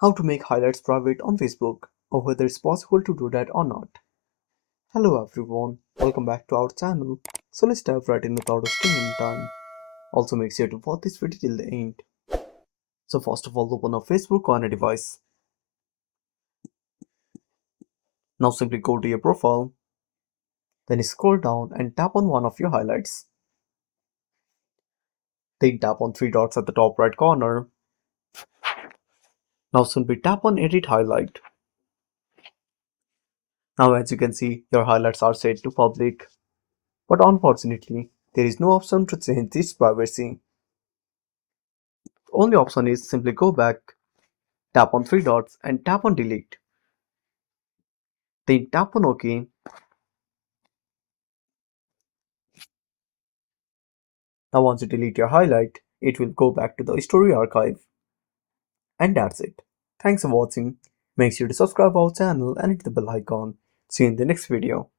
How to make highlights private on Facebook, or whether it's possible to do that or not. Hello everyone, welcome back to our channel. So let's dive right in without wasting any time. Also make sure to watch this video till the end. So first of all, open up Facebook on a device. Now simply go to your profile, then scroll down and tap on one of your highlights. Then tap on three dots at the top right corner. Now simply tap on edit highlight. Now as you can see, your highlights are set to public. But unfortunately, there is no option to change this privacy. Only option is simply go back, tap on three dots and tap on delete. Then tap on OK. Now once you delete your highlight, it will go back to the story archive. And that's it. Thanks for watching. Make sure to subscribe our channel and hit the bell icon. See you in the next video.